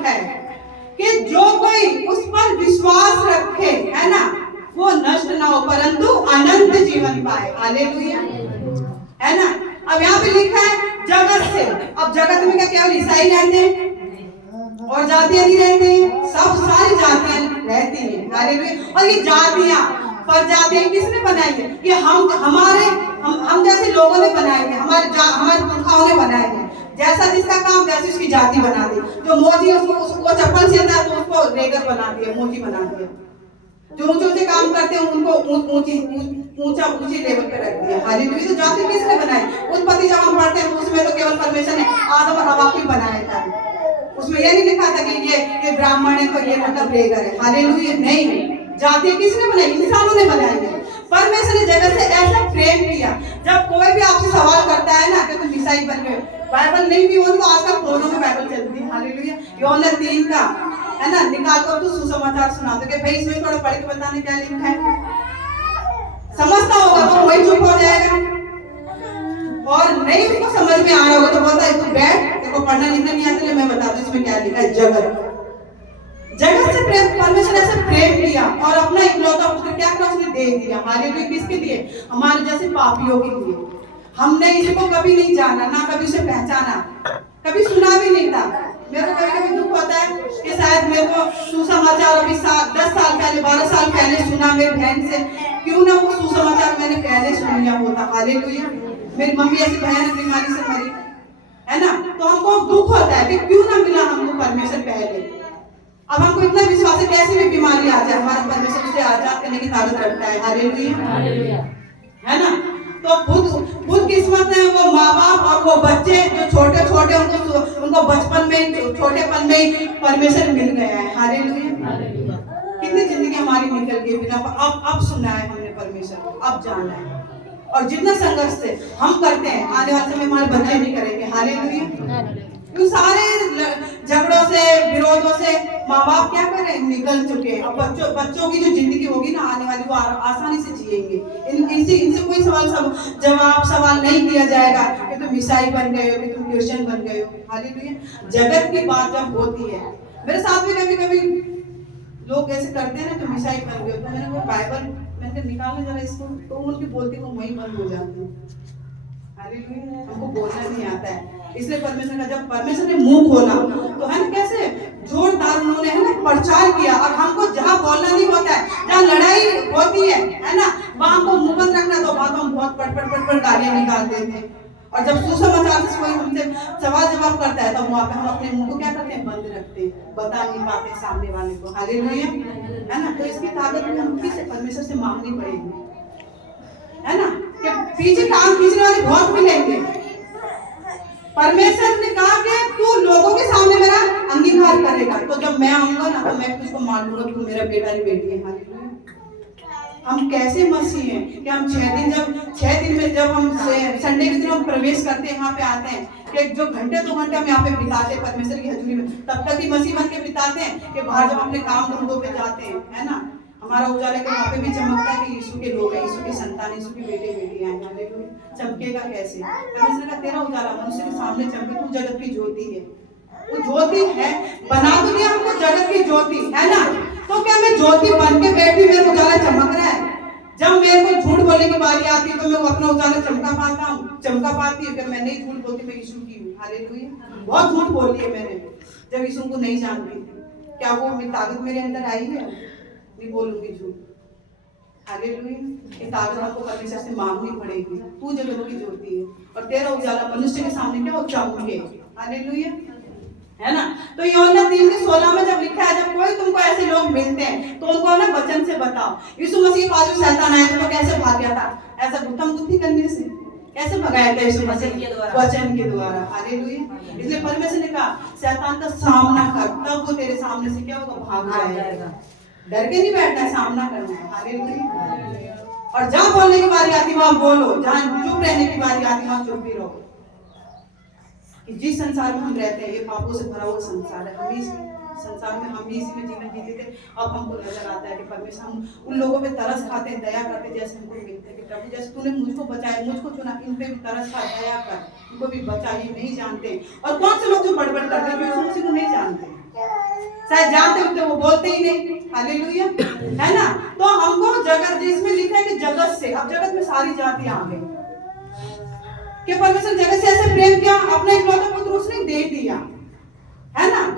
लिखा है कि जो कोई उस पर विश्वास रखे, है ना, वो नष्ट ना हो परंतु अनंत जीवन पाए। हालेलुया, है ना। अब यहाँ पे लिखा है जगत से। अब जगत में क्या केवल ईसाई रहते हैं और जातियां नहीं रहते हैं? सब सारी जातियां रहती हैं। हालेलुया। और ये जातियां पर जातियां किसने बनाई है? ये हम जैसे लोगों ने बनाई है, हमारे पुरखाओं ने बनाई है। जैसा जिसका काम वैसे उसकी जाति बना दी। जो मोची उसको चप्पल सिलता है तो उसको रेगर बना दिया, मोची बना दिया। जो ऊंचे ऊंचे काम करते हैं उनको ऊंची लेवल पे रख दिया। हालेलुया। तो जाति किसने बनाई? उत्पत्ति जब हम पढ़ते हैं उसमें तो केवल परमेश्वर ने आदम और हवा को ही बनाया था। उसमें ये नहीं लिखा था कि ये ब्राह्मण है तो ये मतलब रेगर है। हालेलुया। नहीं, जाति किसने बनाई? इंसानों ने बनाई है। परमेश्वर ने जगत से ऐसा प्रेम किया। जब कोई भी आपसे सवाल करता है ना कि तुम ईसाई बन गए, बाइबल नहीं भी हो तो आजकल फोनों में बाइबल चलती है। हालेलुया। यूहन्ना 3 का, है ना, निकाल कर तो सुसमाचार सुना दो कि भाई इसमें थोड़ा पढ़ के बताने क्या लिखा है। समझता होगा तो वही चुप हो जाएगा, और नहीं उसको समझ में आ रहा होगा तो बोलता है तू बैठ, देखो पढ़ना लिखना नहीं आता, मैं बता दूं इसमें क्या लिखा है। जगत से प्रेम, परमेश्वर ने ऐसे प्रेम किया और अपना इकलौता पुत्र क्या कर उसने दे दिया। हालेलुया। किसके लिए? हमारे जैसे पापियों के लिए। हमने इसको कभी नहीं जाना, ना कभी उसे पहचाना, कभी सुना भी नहीं था। मेरे को कभी कभी दुख होता है कि शायद मेरे को सुसमाचार अभी 10 साल पहले 12 साल पहले सुना मेरी बहन से, क्यों ना वो सुसमाचार मैंने पहले सुन लिया होता। हालेलुया। मेरी मम्मी ऐसी भयानक बीमारी से मरी, है ना, तो हमको दुख होता है कि क्यों ना मिला हमको परमेश्वर पहले। अब हमको इतना विश्वास है कैसे भी बीमारी आ जाए हमारा परमेश्वर उसे आजाद करने की ताकत रखता है। हालेलुया, है ना। तो खुद किस्मत है वो माँ बाप और वो बच्चे जो छोटे छोटे उनको बचपन में छोटेपन में ही परमेश्वर मिल गया है। हालेलुया। कितनी जिंदगी हमारी निकल गई बिना, अब सुनना है हमने परमेश्वर, अब जानना है। और जितना संघर्ष से हम करते हैं आने वाले समय हमारे बच्चे भी करेंगे। हालेलुया। इन सारे झगड़ों से विरोधों से माँ बाप क्या कर रहे हैं? निकल चुके हैं। अब बच्चों की जो जिंदगी होगी ना आने वाली वो आसानी से जिएंगे। इनसे कोई सवाल नहीं किया जाएगा कि तुम ईसाई बन गए हो, कि तुम क्रिश्चियन बन गए हो। हालेलुया। जगत की बात जब होती है, मेरे साथ भी कभी कभी लोग ऐसे करते हैं ना तुम ईसाई बन गए हो, तो मैंने वो बाइबल मैंने निकालने जरा इसको, तो उनकी बोलती वो वहीं बंद हो जाती है। हालेलुया। हमको बोलना नहीं आता है, इसलिए परमेश्वर का जब परमेश्वर ने मुंह खोला तो है ना कैसे जोरदार उन्होंने, है ना, प्रचार किया। और हमको जहाँ बोलना नहीं होता है, जहाँ लड़ाई होती है ना, वहाँ हमको मुंह बंद रखना, तो वहाँ तो हम बहुत पट गालियां निकाल देते हैं। और जब सुसमाचार से कोई हमसे सवाल जवाब करता है तो वहाँ पे हम अपने मुंह को क्या करते हैं? बंद रखते हैं, बता नहीं पाते सामने वाले को। हालेलुया, है ना। तो इसकी ताकत हम किसी परमेश्वर से मांगनी पड़ेगी, है ना, कि पीछे टांग खींचने वाले बहुत मिलेंगे। परमेश्वर ने कहा कि तू लोगों के सामने मेरा अंगीकार करेगा, तो जब मैं आऊंगा ना तो मैं तुझको मान लूंगा तू मेरा बेटा ही बेटी है। हालेलुया। हम कैसे मसीह हैं कि हम 6 दिन में जब हम संडे के दिन हम प्रवेश करते हैं, यहाँ पे आते हैं कि जो घंटे 2 घंटे हम यहाँ पे बिताते हैं परमेश्वर की हजूरी में, तब तक ही मसीह बन के बिताते हैं कि बाहर जब अपने काम धंधों पे जाते हैं, है ना, हमारा उजाला के वहाँ पे भी चमकता है कि यीशु के लोग हैं, यीशु की संतान, यीशु की बेटे बेटियां हैं। हालेलुया। चमकेगा कैसे? परमेश्वर का तेरा उजाला मनुष्य के सामने चमके, तू जगत की ज्योति है। वो ज्योति है, बना तो दिया हमको जगत की ज्योति, है ना। तो क्या मैं ज्योति बन के बैठी, मेरा उजाला चमक रहा है? जब मेरे को झूठ बोलने की बारी आती है तो मैं अपना उजाला चमका पाती हूँ कि मैं नहीं झूठ बोलती, मैं यीशु की हूँ। हालेलुया। बहुत झूठ बोल है मैंने जब यीशु को नहीं जानती थी। क्या वो ताकत मेरे अंदर आई है? नहीं बोलूंगी झूठ। हालेलुया। ये ताकत आपको परमेश्वर से मांगनी पड़ेगी। तू जगत की ज्योति है और तेरा उजाला मनुष्य के सामने क्या हो? चमके। हालेलुया, है ना। तो यूहन्ना 3:16 में जब लिखा है जब कोई तुमको ऐसे लोग मिलते हैं तो उनको ना वचन से बताओ। यीशु मसीह के पास जो शैतान आया तो कैसे भाग गया था? ऐसा गुत्थम गुत्थी करने से कैसे भगाया था यीशु मसीह? वचन के द्वारा। हालेलुया। इसलिए परमेश्वर ने कहा शैतान का सामना कर, तब वो तेरे सामने से क्या होगा? भाग जाएगा। डर के नहीं बैठना है, सामना करना है। हालेलुया। और जहाँ बोलने की बारी आती वहां बोलो, जहाँ चुप रहने की बारी आती वहां चुप भी रहो। जिस संसार में हम रहते हैं ये पापों से भरा हुआ संसार है, हम इस संसार में हम इसी में जीवन जीते थे। अब हमको नजर आता है कि परमेश्वर हम उन लोगों पे तरस खाते हैं, दया करते जैसे हमको मिलते हैं कि प्रभु जैसे तूने मुझको बचाया, मुझको चुना, इन पे भी तरस खा, दया कर, उनको भी बचा। ये नहीं जानते। और कौन से लोग जो बड़बड़ करते हैं यीशु मसीह को नहीं जानते, शायद जानते होते वो बोलते ही नहीं। हालेलुया, है ना। तो हमको जगत, जिसमें लिखा है कि जगत से, अब जगत में सारी जातियां आ गई कि परमेश्वर जगत से ऐसे प्रेम किया, अपने इकलौते पुत्र उसने दे दिया, है ना।